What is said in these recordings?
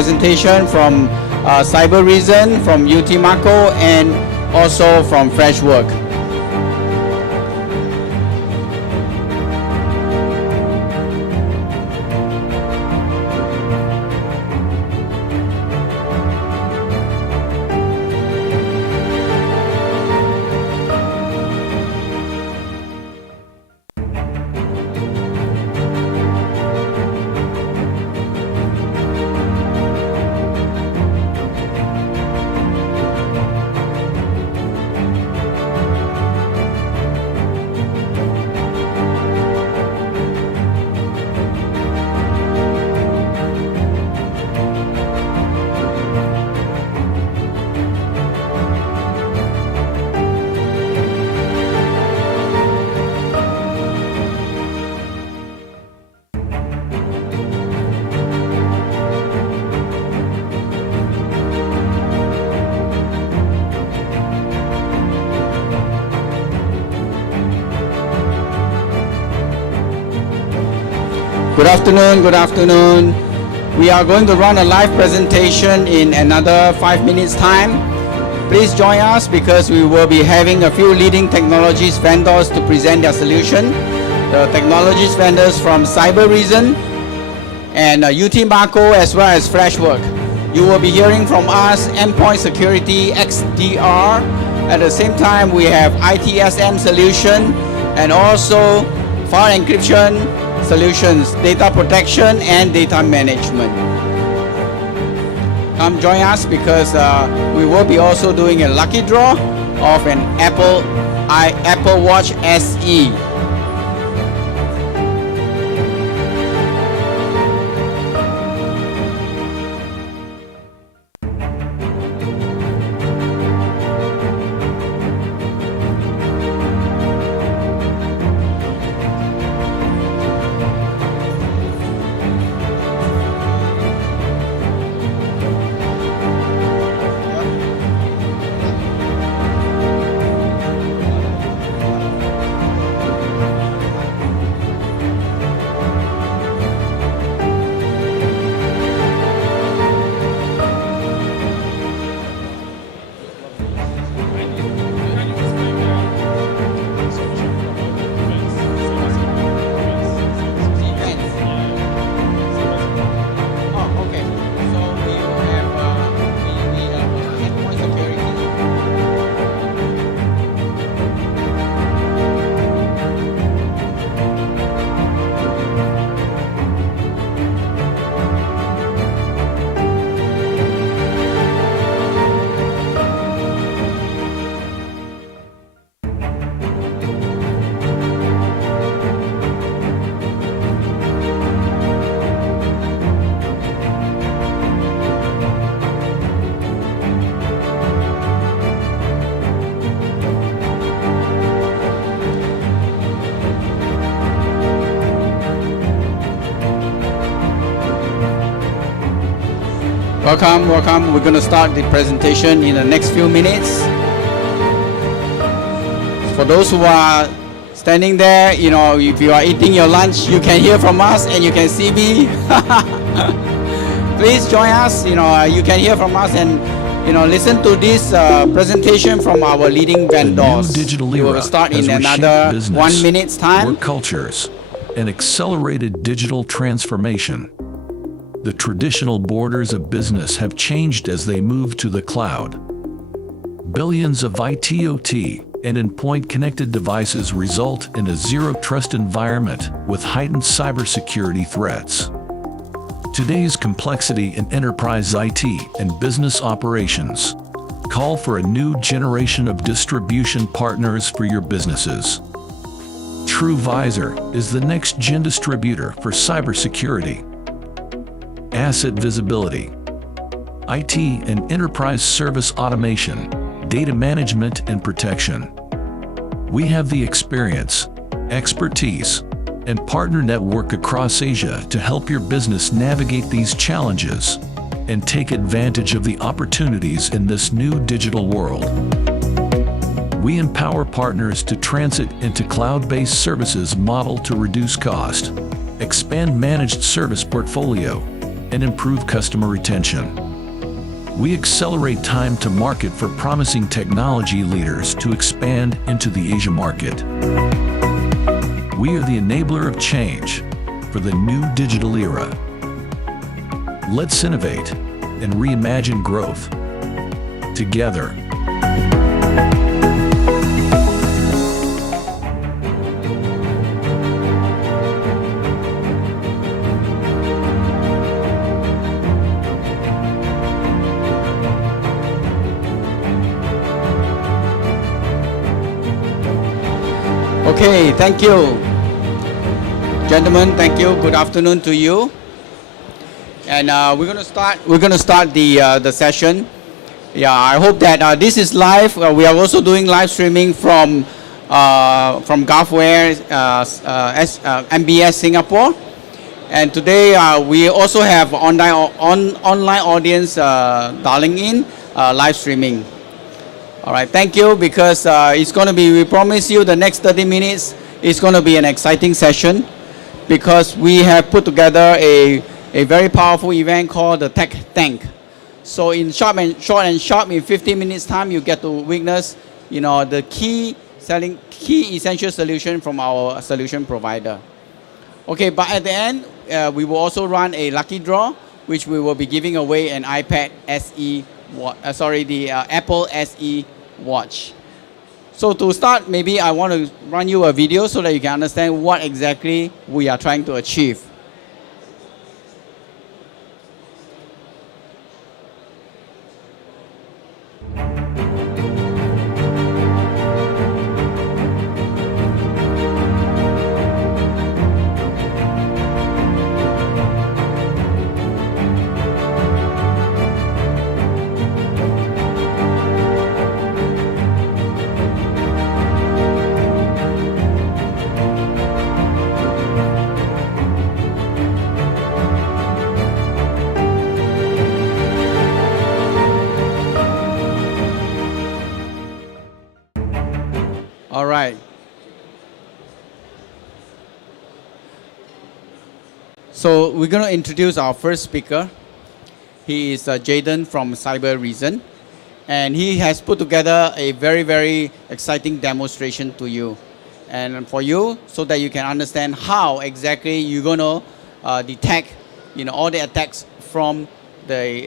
presentation from Cybereason, from Utimaco, and also from Freshworks. Good afternoon. We are going to run a live presentation in another 5 minutes time. Please join us because we will be having a few leading technologies vendors to present their solution. The technologies vendors from Cybereason and Utimaco as well as Freshworks. You will be hearing from us endpoint security XDR. At the same time, we have ITSM solution and also file encryption solutions, data protection, and data management. Come join us because we will be also doing a lucky draw of an Apple Watch SE. Welcome. We're going to start the presentation in the next few minutes. For those who are standing there, if you are eating your lunch, you can hear from us and you can see me. Please join us. You can hear from us and listen to this presentation from our leading vendors. We will start in another 1 minute's time. Work cultures and accelerated digital transformation. The traditional borders of business have changed as they move to the cloud. Billions of IoT and endpoint connected devices result in a zero-trust environment with heightened cybersecurity threats. Today's complexity in enterprise IT and business operations call for a new generation of distribution partners for your businesses. Truvisor is the next-gen distributor for cybersecurity, asset visibility, IT and enterprise service automation, data management and protection. We have the experience, expertise, and partner network across Asia to help your business navigate these challenges and take advantage of the opportunities in this new digital world. We empower partners to transit into cloud-based services model to reduce cost, expand managed service portfolio, and improve customer retention. We accelerate time to market for promising technology leaders to expand into the Asia market. We are the enabler of change for the new digital era. Let's innovate and reimagine growth together. Okay, thank you. Gentlemen, thank you. Good afternoon to you. And we're going to start the session. Yeah, I hope that this is live. We are also doing live streaming from Govware, MBS Singapore. And today we also have online audience dialing in live streaming. All right, thank you, because it's going to be, we promise you the next 30 minutes is going to be an exciting session, because we have put together a very powerful event called the Tech Tank. So in short and sharp, in 15 minutes time, you get to witness, the key essential solution from our solution provider. Okay, but at the end, we will also run a lucky draw, which we will be giving away an iPad SE, the Apple SE watch. So to start, maybe I want to run you a video so that you can understand what exactly we are trying to achieve. All right. So we're going to introduce our first speaker. He is Jaden from Cybereason, and he has put together a very, very exciting demonstration to you, and for you, so that you can understand how exactly you're going to detect, all the attacks from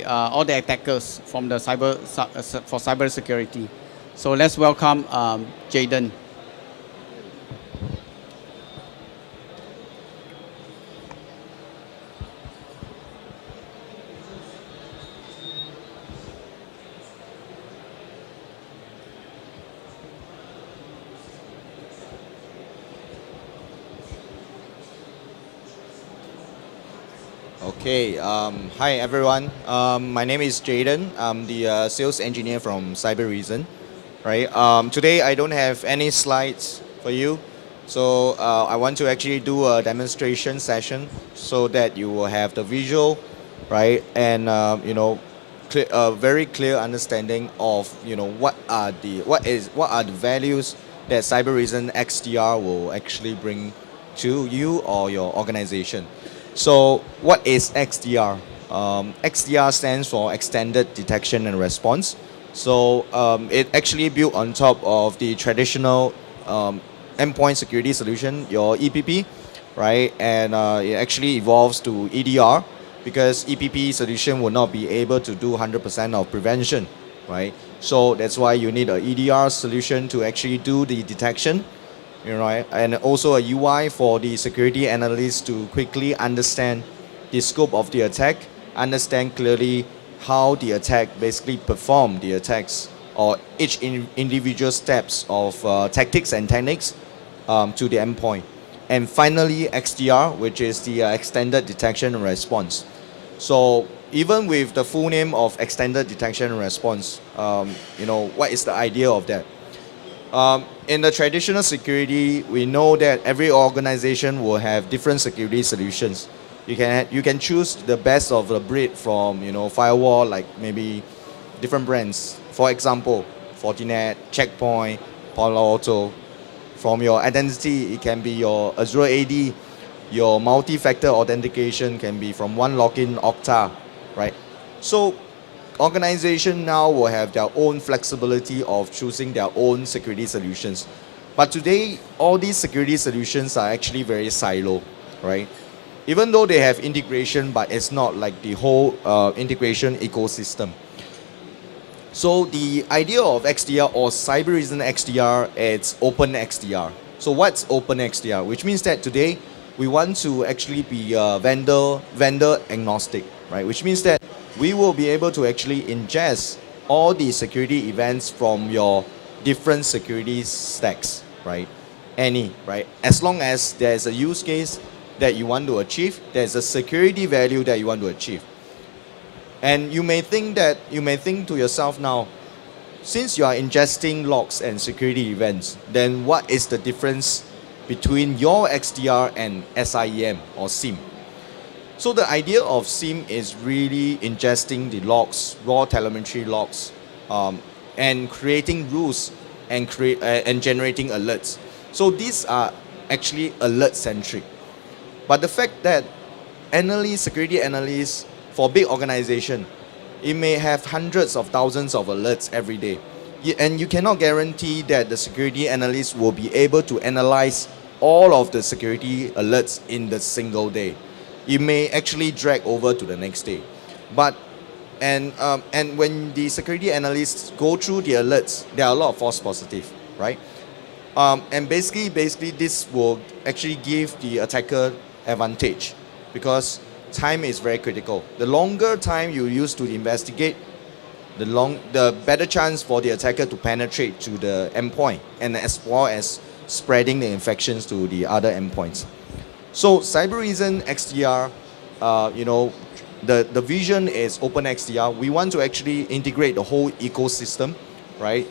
all the attackers from the for cyber security. So let's welcome Jaden. Okay, hi everyone. My name is Jaden. I'm the sales engineer from Cybereason. Right. Today I don't have any slides for you, so I want to actually do a demonstration session so that you will have the visual, right, and a very clear understanding of what are the values that Cybereason XDR will actually bring to you or your organization. So what is XDR? XDR stands for Extended Detection and Response. So it actually built on top of the traditional endpoint security solution, your EPP, right? And it actually evolves to EDR, because EPP solution will not be able to do 100% of prevention, right? So that's why you need an EDR solution to actually do the detection, right? And also a UI for the security analysts to quickly understand the scope of the attack, understand clearly how the attack basically perform the attacks, or each individual steps of tactics and techniques to the endpoint. And finally, XDR, which is the Extended Detection and Response. So even with the full name of Extended Detection and Response, what is the idea of that? In the traditional security, we know that every organization will have different security solutions. You can choose the best of the breed from firewall, like maybe different brands. For example, Fortinet, Checkpoint, Palo Alto. From your identity, it can be your Azure AD, your multi-factor authentication can be from one login Okta, right? So organization now will have their own flexibility of choosing their own security solutions. But today, all these security solutions are actually very silo, right? Even though they have integration, but it's not like the whole integration ecosystem. So the idea of XDR or Cybereason XDR, it's open XDR. So what's open XDR? Which means that today we want to actually be vendor agnostic, right? Which means that we will be able to actually ingest all the security events from your different security stacks, right? Right? As long as there's a use case that you want to achieve, there's a security value that you want to achieve. And you may think to yourself now, since you are ingesting logs and security events, then what is the difference between your XDR and SIEM or SIEM? So the idea of SIEM is really ingesting the logs, raw telemetry logs, and creating rules and generating alerts. So these are actually alert-centric. But the fact that security analysts for big organization, it may have hundreds of thousands of alerts every day. And you cannot guarantee that the security analyst will be able to analyze all of the security alerts in the single day. It may actually drag over to the next day. And when the security analysts go through the alerts, there are a lot of false positive, right? And basically this will actually give the attacker advantage because time is very critical. The longer time you use to investigate, the better chance for the attacker to penetrate to the endpoint and as well as spreading the infections to the other endpoints. So Cybereason XDR, the vision is open XDR. We want to actually integrate the whole ecosystem, right?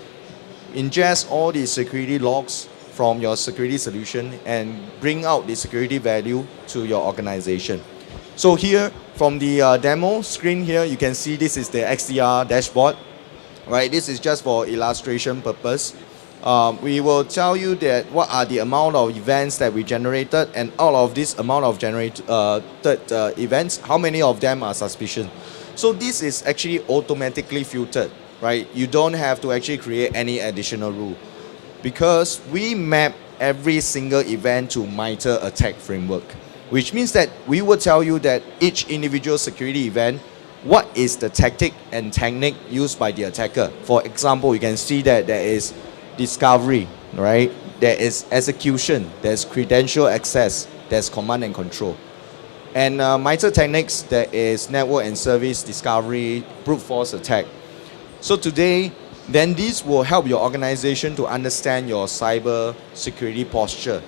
Ingest all the security logs from your security solution and bring out the security value to your organization. So here, from the demo screen here, you can see this is the XDR dashboard, right? This is just for illustration purpose. We will tell you that what are the amount of events that we generated, and all of this amount of generated events, how many of them are suspicious. So this is actually automatically filtered, right? You don't have to actually create any additional rule because we map every single event to MITRE ATT&CK framework, which means that we will tell you that each individual security event, what is the tactic and technique used by the attacker. For example, you can see that there is discovery, right? There is execution, there's credential access, there's command and control. And MITRE techniques, there is network and service discovery, brute force attack. So today, then this will help your organization to understand your cyber security posture.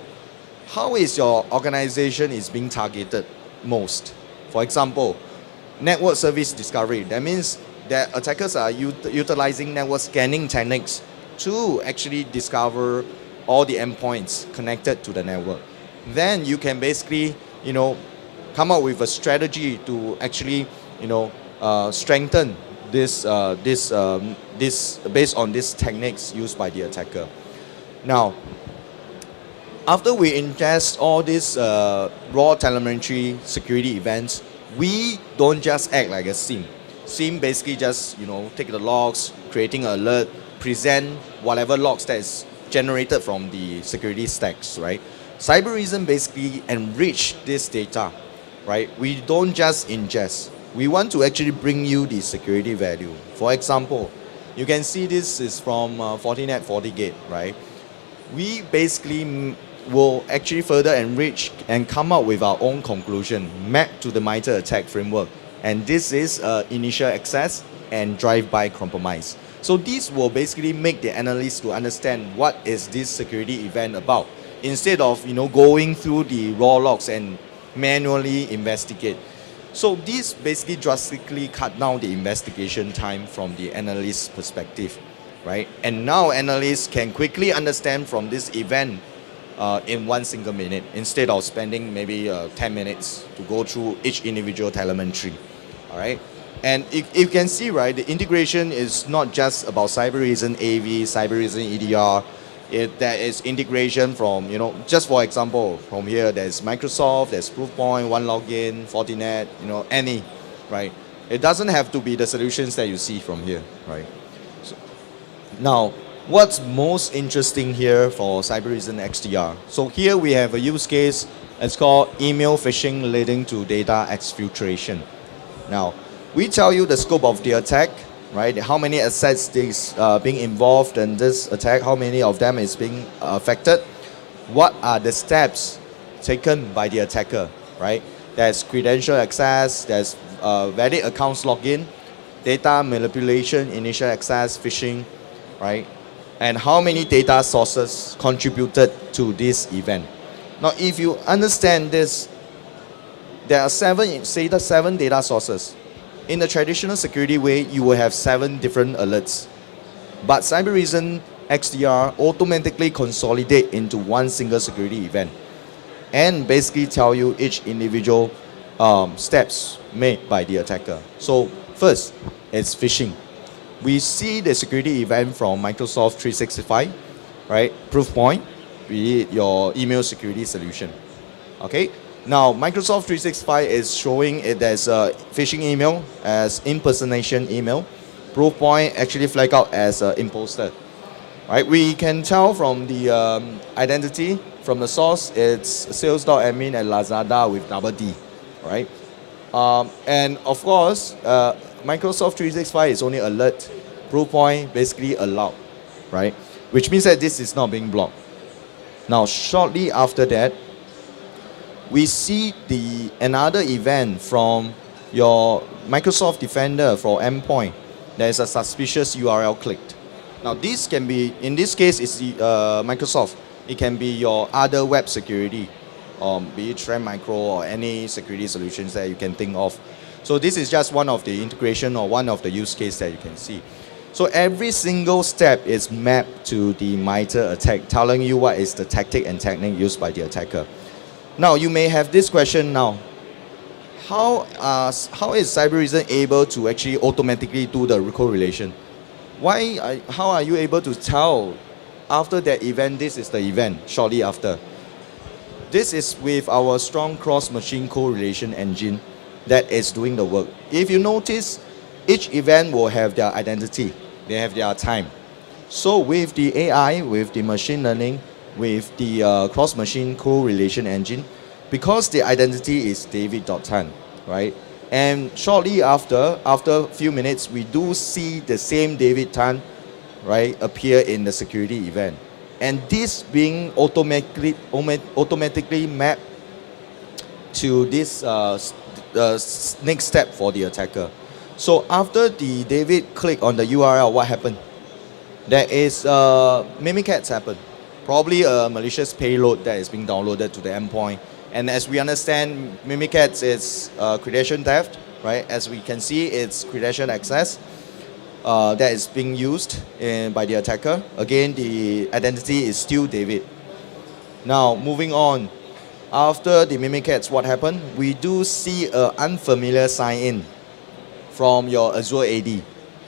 How is your organization is being targeted most? For example, network service discovery. That means that attackers are utilizing network scanning techniques to actually discover all the endpoints connected to the network. Then you can basically, come up with a strategy to actually, strengthen this based on these techniques used by the attacker. Now, after we ingest all these raw telemetry security events, we don't just act like a SIEM. SIEM basically just take the logs, creating an alert, present whatever logs that is generated from the security stacks, right? Cybereason basically enrich this data, right? We don't just ingest. We want to actually bring you the security value. For example, you can see this is from Fortinet FortiGate, right? We basically will actually further enrich and come up with our own conclusion mapped to the MITRE ATT&CK framework. And this is initial access and drive-by compromise. So this will basically make the analyst to understand what is this security event about, instead of going through the raw logs and manually investigate. So this basically drastically cut down the investigation time from the analyst's perspective, right? And now analysts can quickly understand from this event in one single minute instead of spending maybe 10 minutes to go through each individual telemetry, all right? And if you can see, right, the integration is not just about Cybereason AV, Cybereason EDR. There is integration from, just for example, from here, there's Microsoft, there's Proofpoint, OneLogin, Fortinet, any, right? It doesn't have to be the solutions that you see from here, right? So, now, what's most interesting here for Cybereason XDR? So here we have a use case. It's called email phishing leading to data exfiltration. Now, we tell you the scope of the attack, right? How many assets is being involved in this attack? How many of them is being affected? What are the steps taken by the attacker, right? There's credential access, there's valid accounts login, data manipulation, initial access, phishing, right? And how many data sources contributed to this event. Now, if you understand this, there are seven data sources. In the traditional security way, you will have 7 different alerts. But Cybereason XDR automatically consolidate into one single security event and basically tell you each individual steps made by the attacker. So first, it's phishing. We see the security event from Microsoft 365, right? Proofpoint, be it your email security solution. Okay. Now, Microsoft 365 is showing it as a phishing email, as impersonation email. Proofpoint actually flag out as imposter. Right? We can tell from the identity, from the source, it's sales.admin at Lazada with double D. Right? And of course, Microsoft 365 is only alert. Proofpoint basically allowed. Right? Which means that this is not being blocked. Now, shortly after that, we see another event from your Microsoft Defender for endpoint. There is a suspicious URL clicked. Now this can be, in this case, it's Microsoft. It can be your other web security, be it Trend Micro or any security solutions that you can think of. So this is just one of the integration or one of the use case that you can see. So every single step is mapped to the MITRE attack, telling you what is the tactic and technique used by the attacker. Now, you may have this question now. How is Cybereason able to actually automatically do the correlation? How are you able to tell after that event, this is the event, shortly after? This is with our strong cross-machine correlation engine that is doing the work. If you notice, each event will have their identity. They have their time. So with the AI, with the machine learning, with the cross-machine correlation engine, because the identity is David.Tan, right? And shortly after a few minutes, we do see the same David Tan, right, appear in the security event. And this being automatically mapped to this next step for the attacker. So after the David click on the URL, what happened? There is Mimikatz happen. Probably a malicious payload that is being downloaded to the endpoint. And as we understand, Mimikatz is credential theft, right? As we can see, it's credential access that is being used by the attacker. Again, the identity is still David. Now, moving on. After the Mimikatz, what happened? We do see an unfamiliar sign-in from your Azure AD,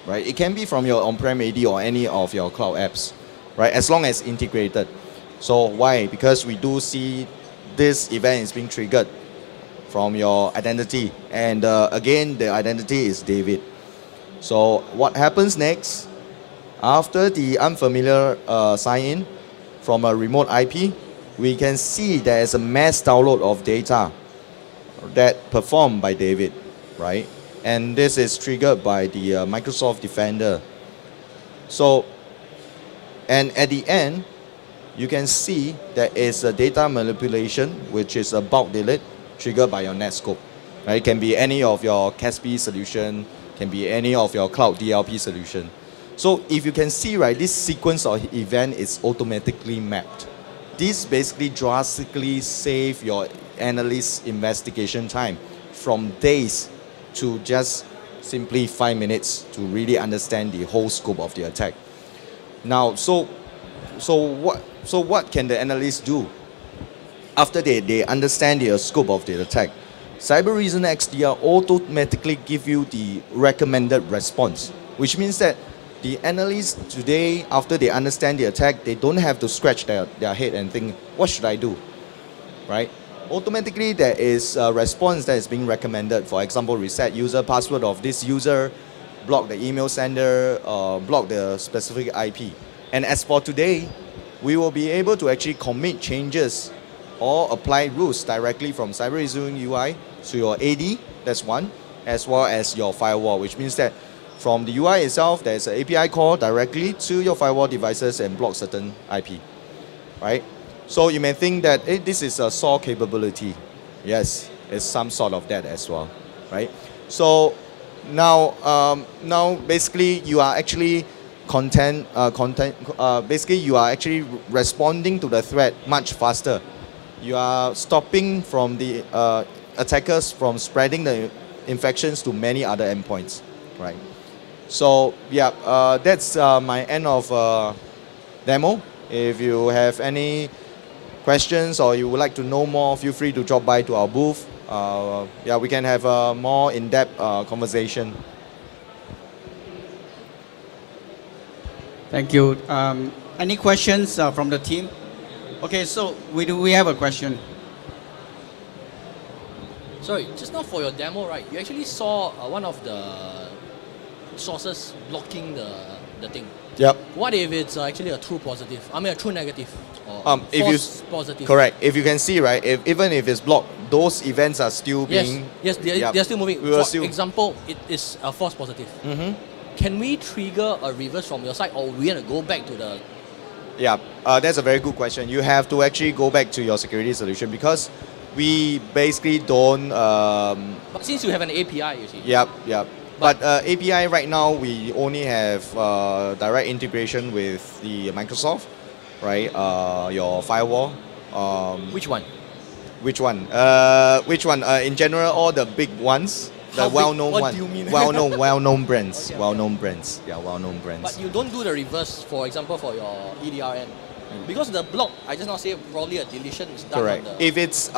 right? It can be from your on-prem AD or any of your cloud apps, right? As long as integrated. So why? Because we do see this event is being triggered from your identity. And again, the identity is David. So what happens next? After the unfamiliar sign-in from a remote IP, we can see there is a mass download of data that performed by David, right? And this is triggered by the Microsoft Defender. So, and at the end, you can see there is a data manipulation, which is a bulk delete triggered by your Netscope. Right? It can be any of your CASB solution, can be any of your cloud DLP solution. So if you can see, right, this sequence of event is automatically mapped. This basically drastically save your analyst investigation time from days to just simply 5 minutes to really understand the whole scope of the attack. Now, so what can the analysts do after they understand the scope of the attack? Cybereason XDR automatically give you the recommended response, which means that the analysts today, after they understand the attack, they don't have to scratch their head and think, what should I do, right? Automatically, there is a response that is being recommended. For example, reset user password of this user, block the email sender, block the specific IP. And as for today, we will be able to actually commit changes or apply rules directly from Cybereason UI to your AD, that's one, as well as your firewall, which means that from the UI itself, there's an API call directly to your firewall devices and block certain IP, right? So you may think that this is a SOAR capability. Yes, it's some sort of that as well, right? So now, basically you are actually basically you are actually responding to the threat much faster. You are stopping from the attackers from spreading the infections to many other endpoints, right? So yeah, that's my end of demo. If you have any questions or you would like to know more, feel free to drop by to our booth. Yeah, we can have a more in-depth conversation. Thank you. Any questions from the team? Okay, so we have a question. Sorry, just now for your demo, right? You actually saw one of the sources blocking the thing. Yep. What if it's actually a true positive? I mean, a true negative or false positive? Correct. If you can see, right, even if it's blocked, those events are still Yes, being... yes, they're still moving. We will For still- example, it is a false positive. Mm-hmm. Can we trigger a reverse from your side, or we going to go back to the... Yeah, that's a very good question. You have to actually go back to your security solution because we basically don't... But since you have an API, you see. Yep. But API right now, we only have direct integration with the Microsoft, right? Your firewall. Which one? Which one? In general, all the big ones, the How big? well-known What ones. do you mean? Well-known brands. Okay. Well-known brands. Yeah, well-known brands. But you don't do the reverse, for example, for your EDRM. Because the block, I just now say probably a deletion is done Correct. on the... If it's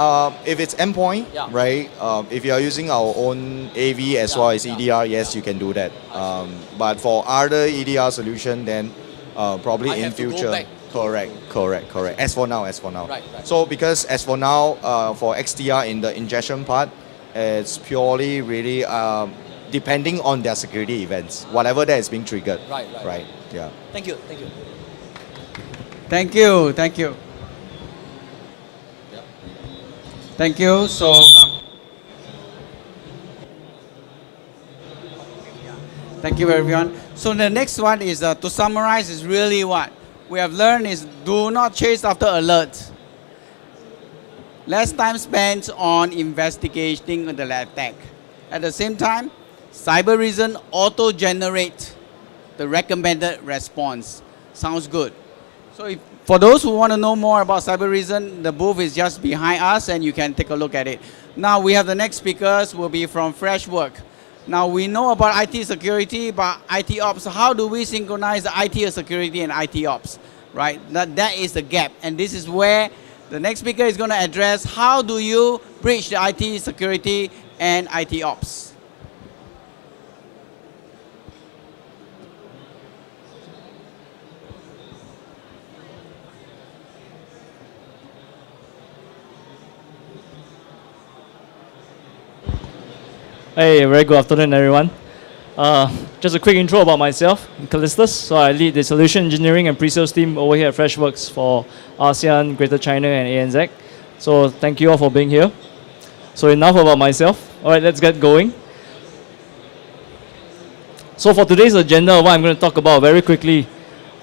endpoint, Yeah. right? If you are using our own AV as well as EDR, yes, you can do that. But for other EDR solution, then probably I in have to go future. back. Correct. As for now. Right. So because as for now, for XDR in the ingestion part, it's purely really depending on their security events, whatever that is being triggered. Right. Yeah. Thank you. Thank you. Yep. Thank you. So, thank you everyone. So the next one is to summarize is really what we have learned is do not chase after alerts. Less time spent on investigating the attack. At the same time, Cybereason auto-generate the recommended response. Sounds good. So for those who want to know more about Cybereason, the booth is just behind us and you can take a look at it. Now we have the next speakers will be from Freshworks. Now we know about IT security, but IT ops, how do we synchronize the IT security and IT ops, right? That is the gap. And this is where the next speaker is going to address how do you bridge the IT security and IT ops. Hey, very good afternoon, everyone. Just a quick intro about myself. I'm Callistus. So I lead the solution engineering and pre-sales team over here at Freshworks for ASEAN, Greater China, and ANZ. So thank you all for being here. So enough about myself. All right, let's get going. So for today's agenda, what I'm going to talk about very quickly,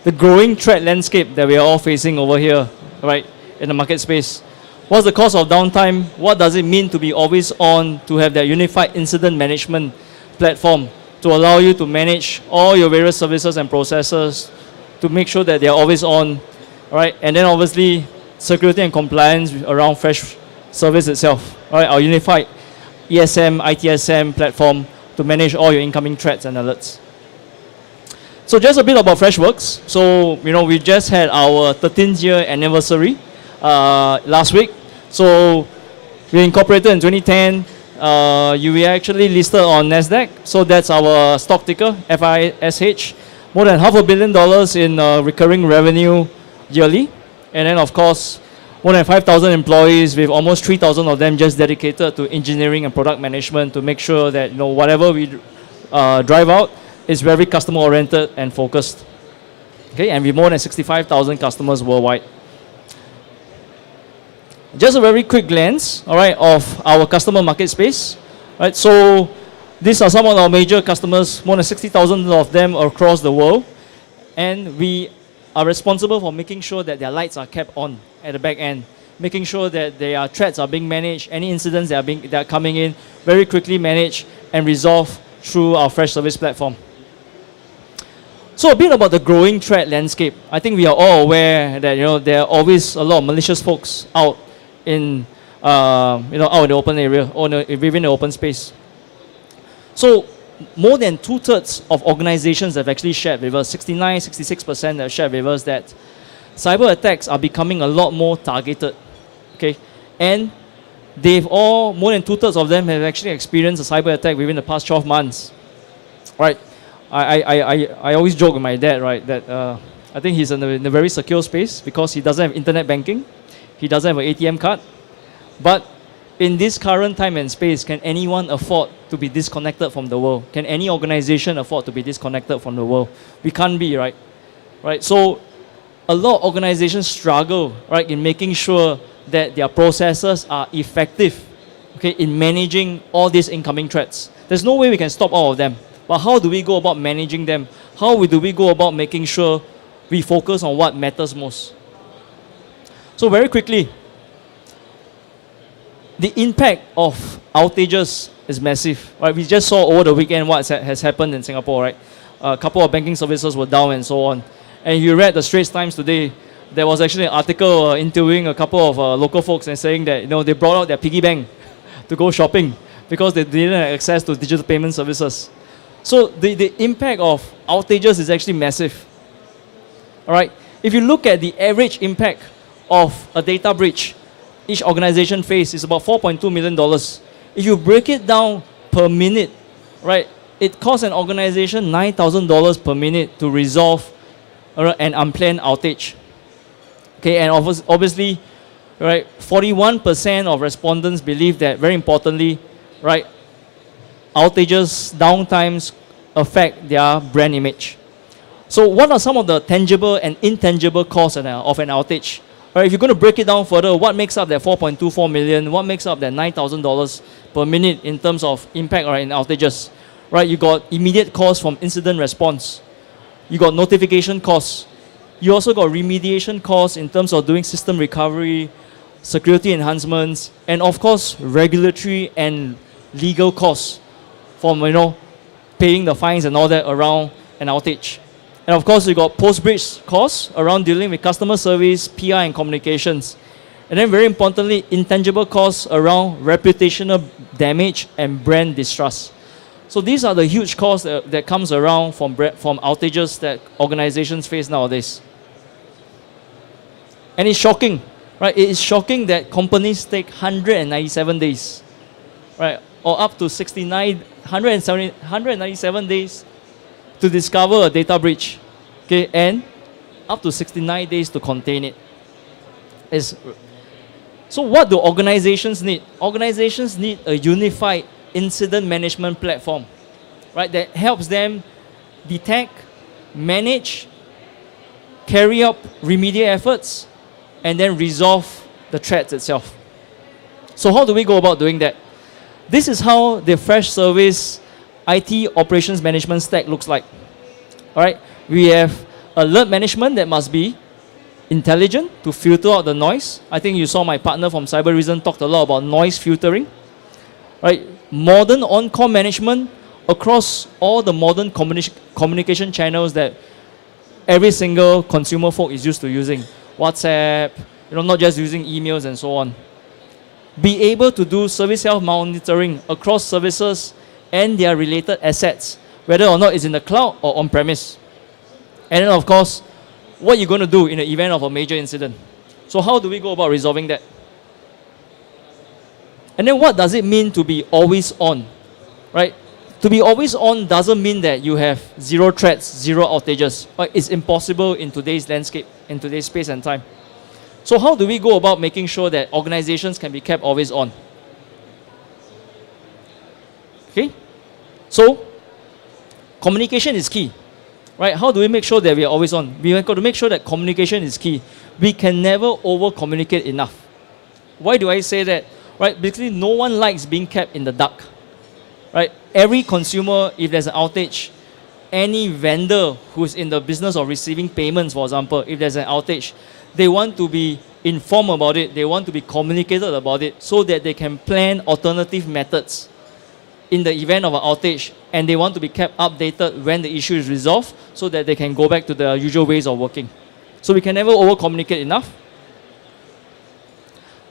the growing threat landscape that we are all facing over here, right, in the market space. What's the cost of downtime? What does it mean to be always on, to have that unified incident management platform to allow you to manage all your various services and processes to make sure that they are always on, right? And then obviously security and compliance around Fresh Service itself, right? Our unified ESM, ITSM platform to manage all your incoming threats and alerts. So just a bit about Freshworks. So, we just had our 13th year anniversary last week. So we incorporated in 2010. We actually listed on NASDAQ. So that's our stock ticker, FISH. more than $500 million in recurring revenue yearly. And then of course, more than 5,000 employees with almost 3,000 of them just dedicated to engineering and product management to make sure that whatever we drive out is very customer oriented and focused. Okay, and with more than 65,000 customers worldwide. Just a very quick glance, all right, of our customer market space. Right, so these are some of our major customers, more than 60,000 of them across the world, and we are responsible for making sure that their lights are kept on at the back end, making sure that their threats are being managed, any incidents that are coming in, very quickly managed and resolved through our Fresh Service platform. So a bit about the growing threat landscape. I think we are all aware that there are always a lot of malicious folks out in out in the open area or within the open space. So more than 2/3 of organizations have actually shared with us, 66% have shared with us that cyber attacks are becoming a lot more targeted. Okay, and more than 2/3 of them have actually experienced a cyber attack within the past 12 months. Right. I always joke with my dad, right, that I think he's in a very secure space because he doesn't have internet banking, he doesn't have an ATM card. But in this current time and space, can anyone afford to be disconnected from the world? Can any organization afford to be disconnected from the world? We can't be, right? Right. So a lot of organizations struggle, right, in making sure that their processes are effective, okay, in managing all these incoming threats. There's no way we can stop all of them. But how do we go about managing them? How do we go about making sure we focus on what matters most? So very quickly, the impact of outages is massive. Right? We just saw over the weekend what has happened in Singapore. Right? A couple of banking services were down and so on. And you read the Straits Times today, there was actually an article interviewing a couple of local folks and saying that they brought out their piggy bank to go shopping because they didn't have access to digital payment services. So the impact of outages is actually massive. All right. If you look at the average impact of a data breach each organization faces, is about $4.2 million. If you break it down per minute, right, it costs an organization $9,000 per minute to resolve an unplanned outage. Okay, and obviously, right, 41% of respondents believe that, very importantly, right, outages, downtimes affect their brand image. So what are some of the tangible and intangible costs of an outage? Right, if you're going to break it down further, what makes up that 4.24 million? What makes up that $9,000 per minute in terms of impact in outages? Right, you got immediate costs from incident response. You got notification costs. You also got remediation costs in terms of doing system recovery, security enhancements, and of course, regulatory and legal costs from paying the fines and all that around an outage. And of course, you got post-breach costs around dealing with customer service, PR, and communications. And then very importantly, intangible costs around reputational damage and brand distrust. So these are the huge costs that comes around from outages that organizations face nowadays. And it's shocking, right? It is shocking that companies take 197 days, right? Or up to 197 days to discover a data breach, okay, and up to 69 days to contain it. So what do organizations need? Organizations need a unified incident management platform, right, that helps them detect, manage, carry out remedial efforts, and then resolve the threats itself. So how do we go about doing that? This is how the Fresh Service IT operations management stack looks like. All right, we have alert management that must be intelligent to filter out the noise. I think you saw my partner from Cybereason talked a lot about noise filtering. Right, modern on-call management across all the modern communication channels that every single consumer folk is used to using. WhatsApp, not just using emails and so on. Be able to do service health monitoring across services and their related assets, whether or not it's in the cloud or on-premise. And then, of course, what you're going to do in the event of a major incident. So how do we go about resolving that? And then what does it mean to be always on? Right? To be always on doesn't mean that you have zero threats, zero outages. But it's impossible in today's landscape, in today's space and time. So how do we go about making sure that organizations can be kept always on? Okay? So, communication is key. Right? How do we make sure that we are always on? We have got to make sure that communication is key. We can never over-communicate enough. Why do I say that? Right? Basically, no one likes being kept in the dark. Right? Every consumer, if there's an outage, any vendor who's in the business of receiving payments, for example, if there's an outage, they want to be informed about it, they want to be communicated about it so that they can plan alternative methods in the event of an outage, and they want to be kept updated when the issue is resolved so that they can go back to their usual ways of working. So we can never over-communicate enough.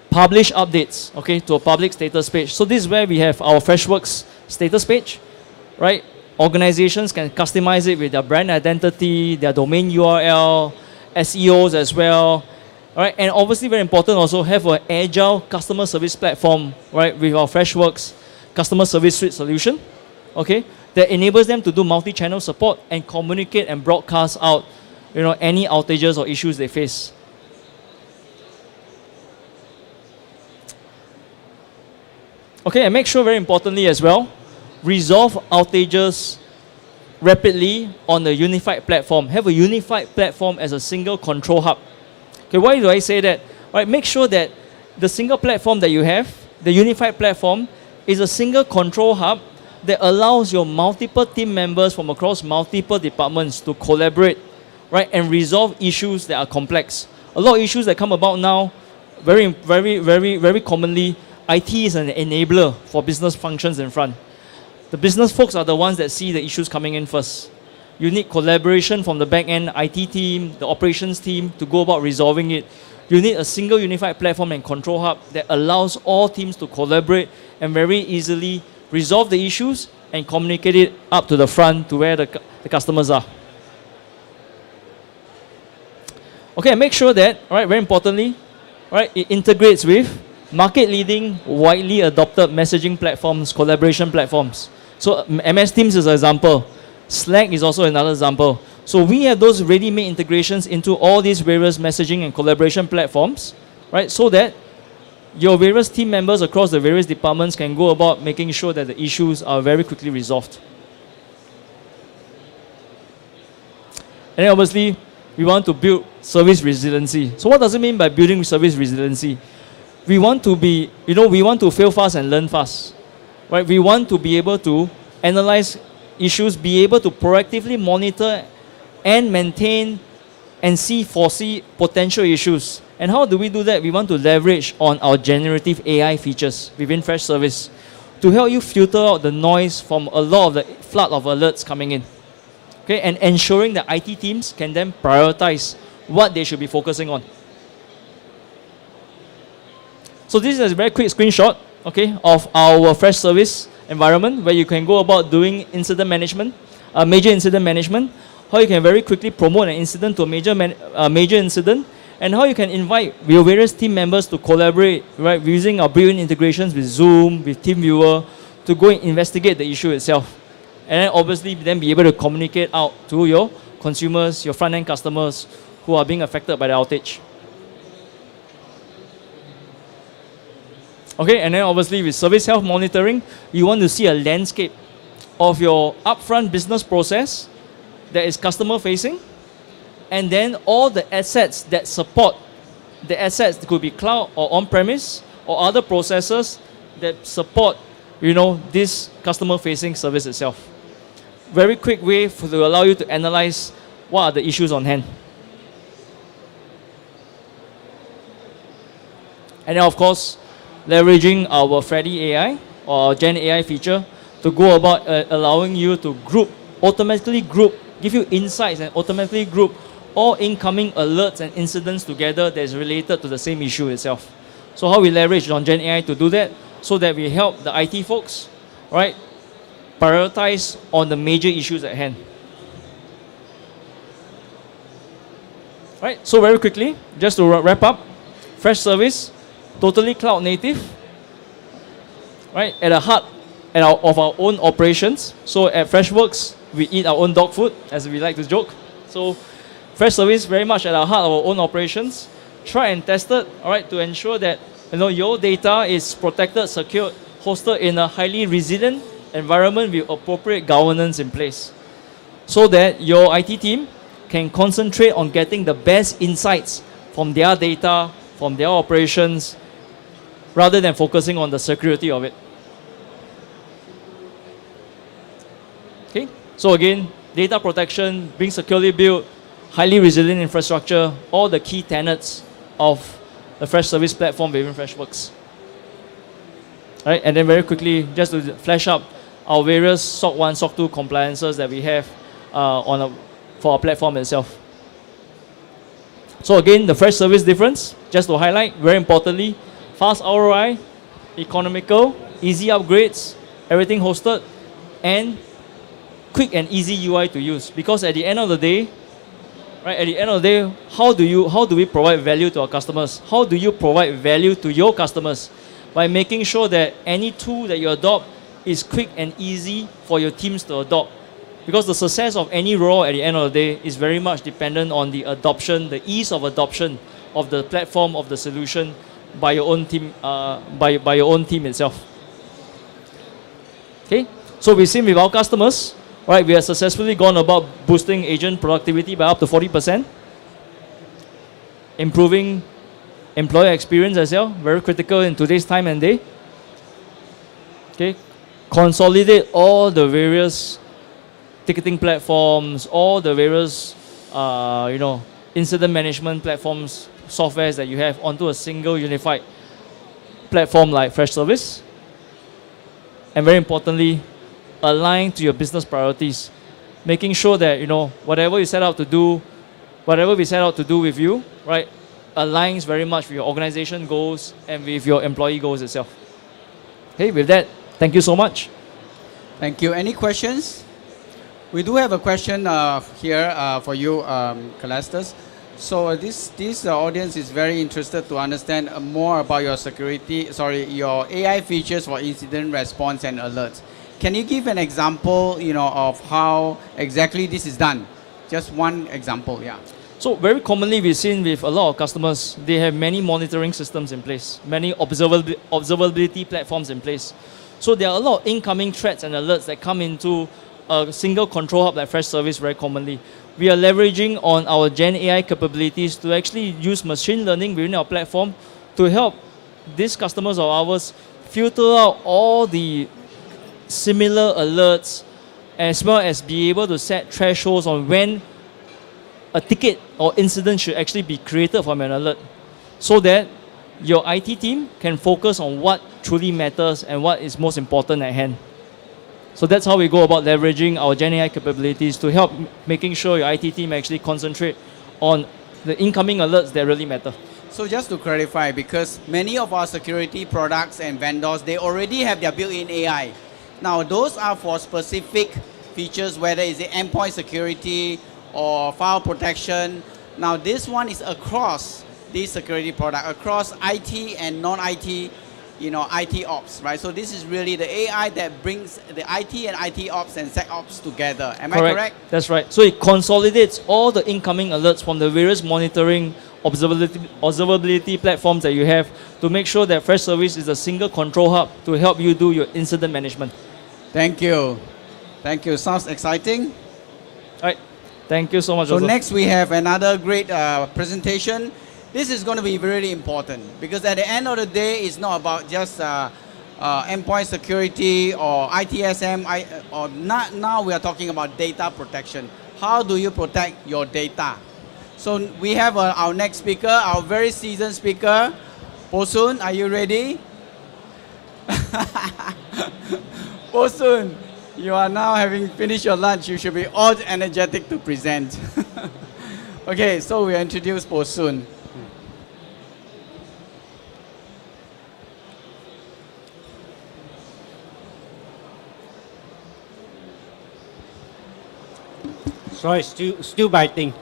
Publish updates, okay, to a public status page. So this is where we have our Freshworks status page, right? Organizations can customize it with their brand identity, their domain URL, SEOs as well, right? And obviously very important also have an agile customer service platform, right, with our Freshworks customer service suite solution, okay, that enables them to do multi-channel support and communicate and broadcast out, any outages or issues they face. Okay, and make sure very importantly as well, resolve outages rapidly on a unified platform. Have a unified platform as a single control hub. Okay, why do I say that? Right, make sure that the single platform that you have, the unified platform, is a single control hub that allows your multiple team members from across multiple departments to collaborate, right, and resolve issues that are complex. A lot of issues that come about now, very commonly, IT is an enabler for business functions in front. The business folks are the ones that see the issues coming in first. You need collaboration from the back-end IT team, the operations team to go about resolving it. You need a single unified platform and control hub that allows all teams to collaborate and very easily resolve the issues and communicate it up to the front to where the customers are. Okay, and make sure that, right, very importantly, right, it integrates with market-leading, widely adopted messaging platforms, collaboration platforms. So MS Teams is an example. Slack is also another example. So we have those ready-made integrations into all these various messaging and collaboration platforms, right? So that your various team members across the various departments can go about making sure that the issues are very quickly resolved. And then obviously, we want to build service resiliency. So what does it mean by building service resiliency? We want to be, we want to fail fast and learn fast, right? We want to be able to analyze issues, be able to proactively monitor and maintain and foresee potential issues. And how do we do that? We want to leverage on our generative AI features within Freshservice to help you filter out the noise from a lot of the flood of alerts coming in. Okay, and ensuring that IT teams can then prioritize what they should be focusing on. So this is a very quick screenshot, okay, of our Freshservice environment where you can go about doing incident management, major incident management, how you can very quickly promote an incident to a major incident, and how you can invite your various team members to collaborate, right, using our brilliant integrations with Zoom, with TeamViewer, to go and investigate the issue itself. And then obviously then be able to communicate out to your consumers, your front-end customers who are being affected by the outage. Okay, and then obviously with service health monitoring, you want to see a landscape of your upfront business process that is customer facing, and then all the assets that support the assets that could be cloud or on-premise or other processes that support, this customer facing service itself. Very quick way to allow you to analyze what are the issues on hand. And then of course, leveraging our Freddy AI or Gen AI feature to go about allowing you to automatically group, give you insights and automatically group all incoming alerts and incidents together that is related to the same issue itself. So how we leverage on Gen AI to do that, so that we help the IT folks, right, prioritize on the major issues at hand. Right, so very quickly, just to wrap up, Freshservice, totally cloud native, right? At the heart of our own operations. So at Freshworks, we eat our own dog food, as we like to joke. So Fresh Service very much at our heart of our own operations. Try and test it, all right, to ensure that your data is protected, secured, hosted in a highly resilient environment with appropriate governance in place, so that your IT team can concentrate on getting the best insights from their data, from their operations, rather than focusing on the security of it. Okay, so again, data protection, being securely built, highly resilient infrastructure, all the key tenets of the Fresh Service platform within Freshworks. Right, and then very quickly, just to flash up our various SOC 1, SOC 2 compliances that we have for our platform itself. So again, the Fresh Service difference, just to highlight, very importantly, fast ROI, economical, easy upgrades, everything hosted, and quick and easy UI to use. Because at the end of the day, how do we provide value to our customers? How do you provide value to your customers? By making sure that any tool that you adopt is quick and easy for your teams to adopt. Because the success of any role at the end of the day is very much dependent on the adoption, the ease of adoption of the platform, of the solution by your own team, by your own team itself. Okay, so we've seen with our customers, right, we have successfully gone about boosting agent productivity by up to 40%, improving employer experience as well, very critical in today's time and day. Okay, consolidate all the various ticketing platforms, all the various incident management platforms, softwares that you have onto a single unified platform like Fresh Service. And very importantly, align to your business priorities, making sure that whatever you set out to do, whatever we set out to do with you, right, aligns very much with your organization goals and with your employee goals itself. Okay, with that, thank you so much. Thank you. Any questions? We do have a question here for you, Calestus. So this audience is very interested to understand more about your AI features for incident response and alerts. Can you give an example, of how exactly this is done? Just one example, yeah. So very commonly we've seen with a lot of customers, they have many monitoring systems in place, many observability platforms in place. So there are a lot of incoming threats and alerts that come into a single control hub like Fresh Service very commonly. We are leveraging on our Gen AI capabilities to actually use machine learning within our platform to help these customers of ours filter out all the similar alerts, as well as be able to set thresholds on when a ticket or incident should actually be created from an alert, so that your IT team can focus on what truly matters and what is most important at hand. So that's how we go about leveraging our Gen AI capabilities to help making sure your IT team actually concentrate on the incoming alerts that really matter. So just to clarify, because many of our security products and vendors, they already have their built-in AI. Now those are for specific features, whether it's the endpoint security or file protection. Now this one is across this security product, across IT and non-IT, IT ops, right? So this is really the AI that brings the IT and IT ops and SecOps together. Am I correct? That's right. So it consolidates all the incoming alerts from the various monitoring observability platforms that you have to make sure that Fresh Service is a single control hub to help you do your incident management. Thank you. Thank you. Sounds exciting. All right. Thank you so much. So next we have another great presentation. This is going to be really important because at the end of the day, it's not about just endpoint security or ITSM. Now we are talking about data protection. How do you protect your data? So we have our next speaker, our very seasoned speaker, Posun. Are you ready? Posun, you are now having finished your lunch. You should be all energetic to present. Okay, so we introduce Posun. Sorry, still biting.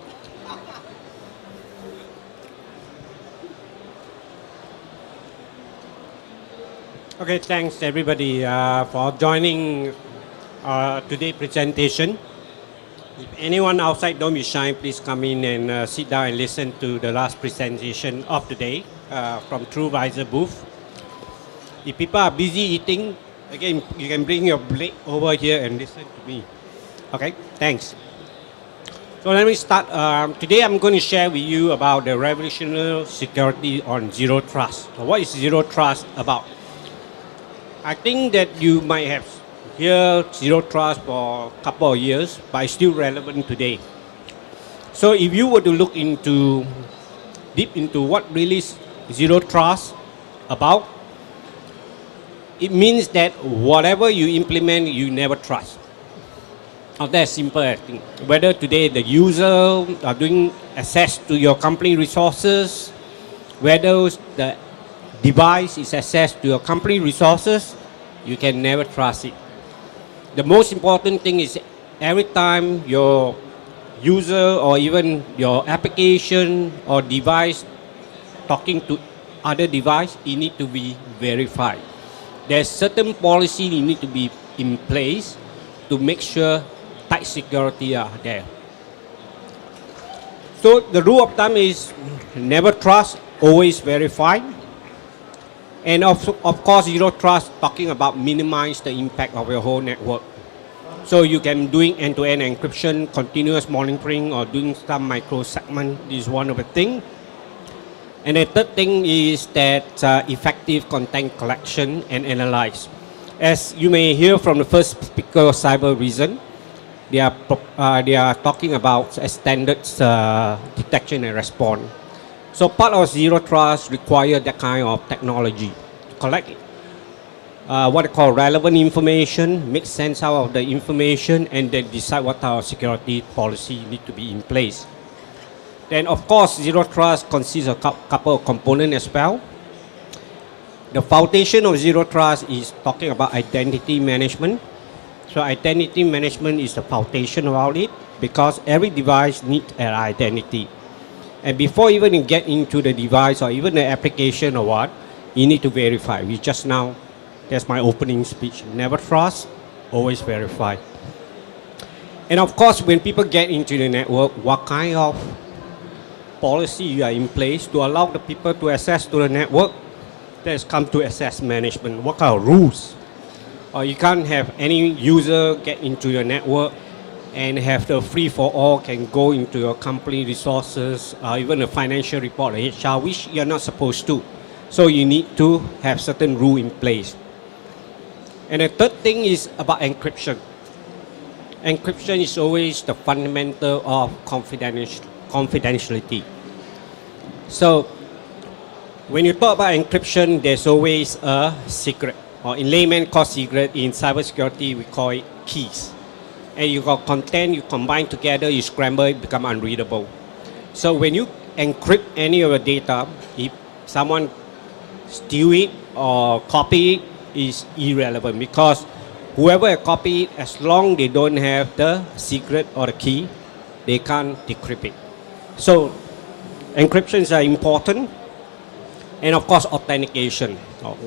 Okay, thanks everybody for joining today's presentation. If anyone outside don't be shy, please come in and sit down and listen to the last presentation of the day from Truvisor booth. If people are busy eating, again, you can bring your plate over here and listen to me. Okay, thanks. So let me start. Today I'm going to share with you about the revolutionary security on zero trust. So what is zero trust about? I think that you might have heard zero trust for a couple of years, but it's still relevant today. So if you were to look deep into what really is zero trust about, it means that whatever you implement, you never trust. Now that's simple, I think. Whether today the user are doing access to your company resources, whether the device is access to your company resources, you can never trust it. The most important thing is every time your user or even your application or device talking to other device, it need to be verified. There's certain policy you need to be in place to make sure tight security are there. So the rule of thumb is never trust, always verify. And of course, zero trust talking about minimize the impact of your whole network. So you can doing end-to-end encryption, continuous monitoring, or doing some micro segment. This is one of the things. And the third thing is that effective content collection and analyze. As you may hear from the first speaker, Cybereason, they are talking about standard detection and response. So part of zero trust require that kind of technology to collect what I call relevant information, make sense out of the information, and then decide what our security policy need to be in place. Then of course, zero trust consists of a couple of components as well. The foundation of zero trust is talking about identity management. So identity management is the foundation about it because every device needs an identity. And before even you get into the device or even the application or what, you need to verify. We just now, that's my opening speech. Never trust, always verify. And of course, when people get into the network, what kind of policy you are in place to allow the people to access to the network? That's come to access management. What kind of rules? Or you can't have any user get into your network and have the free for all can go into your company resources, even a financial report, HR, which you're not supposed to. So you need to have certain rule in place. And the third thing is about encryption. Encryption is always the fundamental of confidentiality. So when you talk about encryption, there's always a secret. Or in layman called secret, in cybersecurity we call it keys. And you got content, you combine together, you scramble, it become unreadable. So when you encrypt any of your data, if someone steal it or copy it, is irrelevant because whoever copy it, as long they don't have the secret or the key, they can't decrypt it. So encryptions are important. And of course, authentication.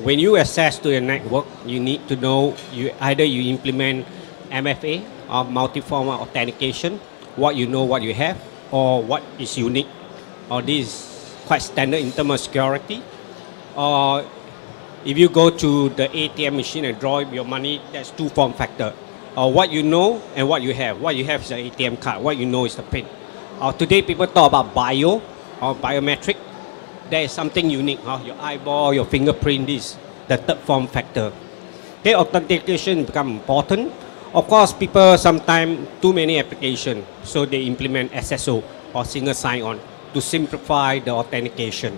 When you access to a network, you need to know either you implement MFA or multi-form authentication, what you know, what you have, or what is unique. Or this is quite standard in terms of security. Or if you go to the ATM machine and draw your money, that's two form factor. Or what you know and what you have. What you have is the ATM card. What you know is the PIN. Today people talk about bio or biometric. There is something unique, your eyeball, your fingerprint, this, the third form factor. Okay, authentication become important. Of course, people sometimes too many applications, so they implement SSO or single sign-on to simplify the authentication.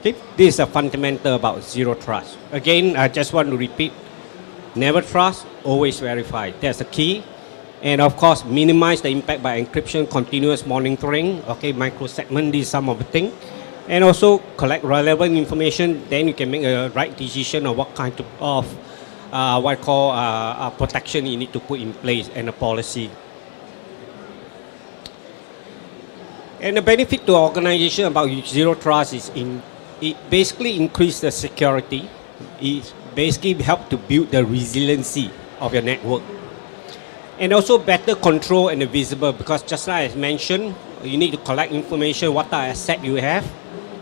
Okay, this is a fundamental about zero trust. Again, I just want to repeat, never trust, always verify. That's the key. And of course, minimize the impact by encryption, continuous monitoring, okay, micro-segment, these some of the things. And also collect relevant information, then you can make a right decision of what kind of what I call protection you need to put in place and a policy. And the benefit to organization about zero trust is it basically increase the security. It basically help to build the resiliency of your network. And also better control and visible, because just like I mentioned, you need to collect information, what type of asset you have,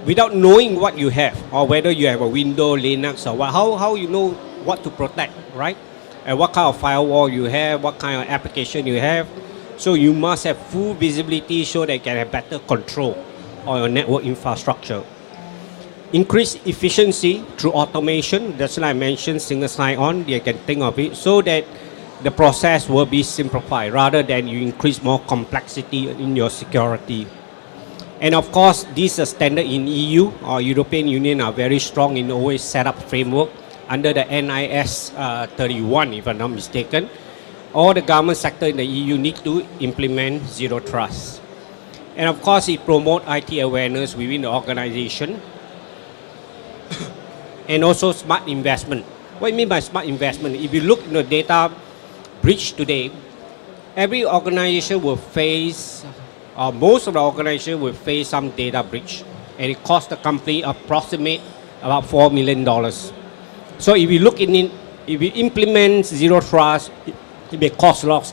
without knowing what you have, or whether you have a Windows, Linux, or what, how you know what to protect, right? And what kind of firewall you have, what kind of application you have. So you must have full visibility so that you can have better control on your network infrastructure. Increase efficiency through automation. That's why I mentioned single sign-on. You can think of it so that the process will be simplified rather than you increase more complexity in your security. And of course, these are standard in EU or European Union are very strong in always set up framework under the NIS 31, if I'm not mistaken. All the government sector in the EU need to implement zero trust. And of course, it promotes IT awareness within the organization. And also smart investment. What do you mean by smart investment? If you look in the data breach today, every organization will face, or most of the organization will face some data breach, and it costs the company approximate about $4 million. So if you look in it, if you implement zero trust, it may cost less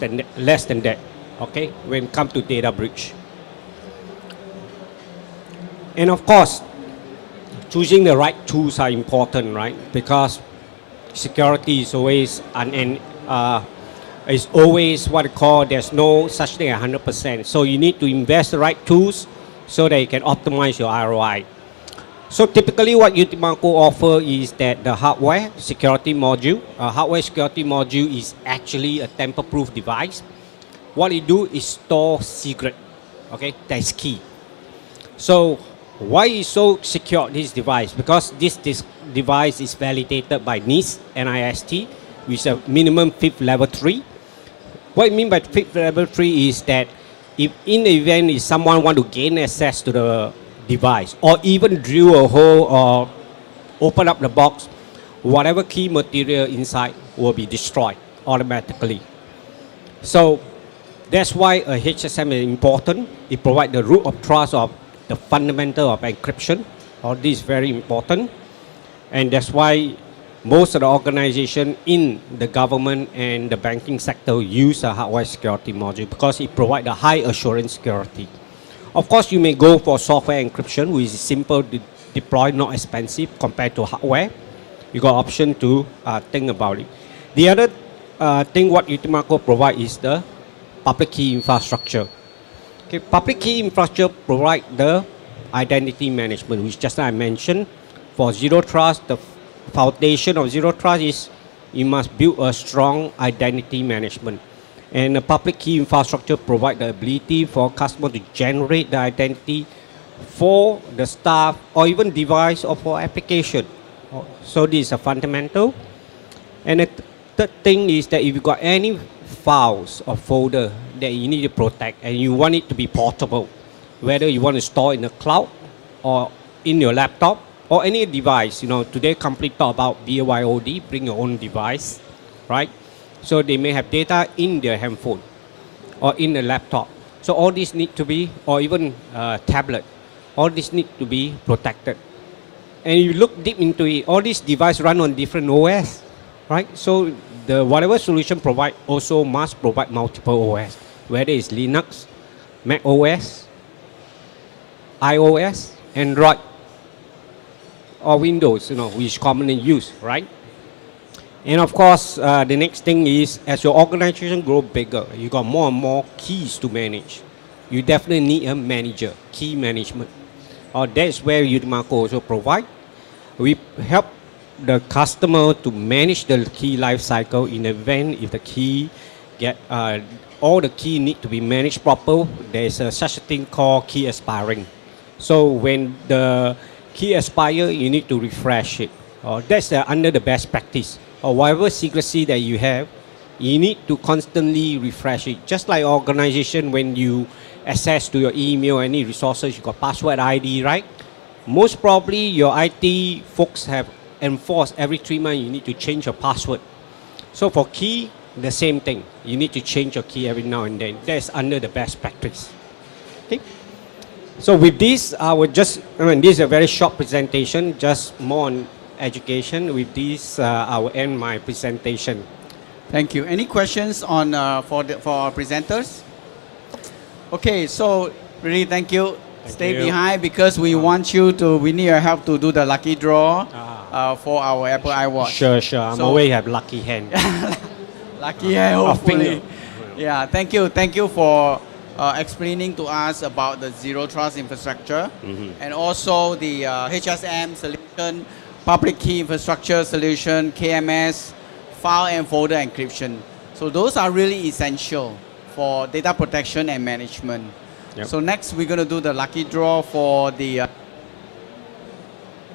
than that, okay, when it comes to data breach. And of course, choosing the right tools are important, right? Because security is always is always what I call, there's no such thing as 100%. So you need to invest the right tools so that you can optimize your ROI. So typically what Utimaco offer is that the hardware security module. Hardware security module is actually a tamper-proof device. What it do is store secret, okay? That's key. So why is so secure, this device? Because this device is validated by NIST, which is a minimum FIPS level 3. What I mean by FIPS level 3 is that if in the event if someone want to gain access to the device or even drill a hole or open up the box, whatever key material inside will be destroyed automatically. So that's why a HSM is important. It provides the root of trust of the fundamental of encryption. All this is very important. And that's why most of the organization in the government and the banking sector use a hardware security module because it provides a high assurance security. Of course, you may go for software encryption, which is simple to deploy, not expensive compared to hardware. You got option to think about it. The other thing what Utimaco provides is the public key infrastructure. Okay, public key infrastructure provide the identity management, which just I mentioned. For zero trust, the foundation of zero trust is you must build a strong identity management. And the public key infrastructure provide the ability for customer to generate the identity for the staff or even device or for application. So this is a fundamental. And the third thing is that if you got any files or folder that you need to protect and you want it to be portable, whether you want to store in the cloud or in your laptop or any device, you know, today company talk about BYOD, bring your own device, right? So they may have data in their handphone or in the laptop. So all these need to be, or even tablet, all these need to be protected. And you look deep into it, all these devices run on different OS, right? So the whatever solution provide also must provide multiple OS, whether it's Linux, Mac OS, iOS, Android, or Windows, you know, which is commonly used, right? And of course, the next thing is as your organization grow bigger, you got more and more keys to manage. You definitely need a manager, key management. That's where Utimaco also provide. We help the customer to manage the key life cycle in the event if the key get all the key need to be managed proper. There's such a thing called key expiring. So when the key expire, you need to refresh it. That's under the best practice. Or whatever secrecy that you have, you need to constantly refresh it. Just like organization, when you access to your email, any resources, you got password ID, right? Most probably your IT folks have enforced every 3 months you need to change your password. So for key, the same thing. You need to change your key every now and then. That's under the best practice. Okay. So with this, I would just, this is a very short presentation, just more on education. With this, I will end my presentation. Thank you. Any questions on for our presenters? Okay, so really thank you. Stay you. behind because we want you to. We need your help to do the lucky draw for our Apple iWatch. Sure, sure. I'm So- always have lucky hand. Lucky, yeah, hopefully. Yeah, thank you for explaining to us about the zero trust infrastructure and also the HSM solution, public key infrastructure solution, KMS, file and folder encryption. So those are really essential for data protection and management. Yep. So next we're going to do the lucky draw for the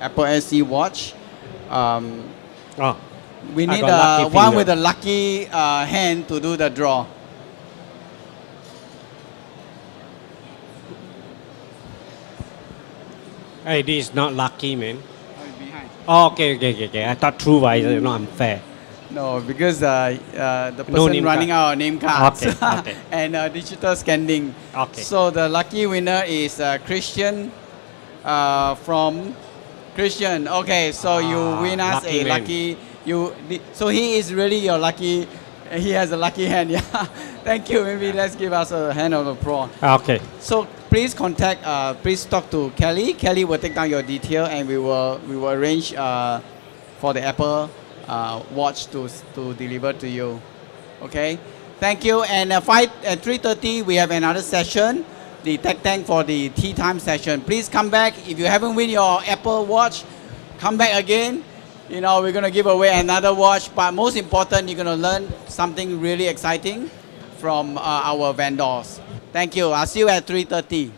Apple SE watch. Oh, We I need got lucky one finger. with a lucky hand to do the draw. hey, this is not lucky, man. Behind. Oh, okay. I thought Truvisor, not unfair. No, because the person No name running card. our name cards Okay. and digital scanning. Okay. So the lucky winner is Christian from Christian. Okay, so you win us lucky a man. lucky. So he is really your lucky. He has a lucky hand. Yeah. Thank you. Maybe let's give us a hand of applause. Okay. So please contact. Please talk to Kelly. Kelly will take down your detail and we will arrange for the Apple watch to deliver to you. Okay. Thank you. And at 3:30 we have another session, the Tech Tank for the tea time session. Please come back. If you haven't win your Apple watch, come back again. You know, we're going to give away another watch, but most important, you're going to learn something really exciting from our vendors. Thank you. I'll see you at 3:30.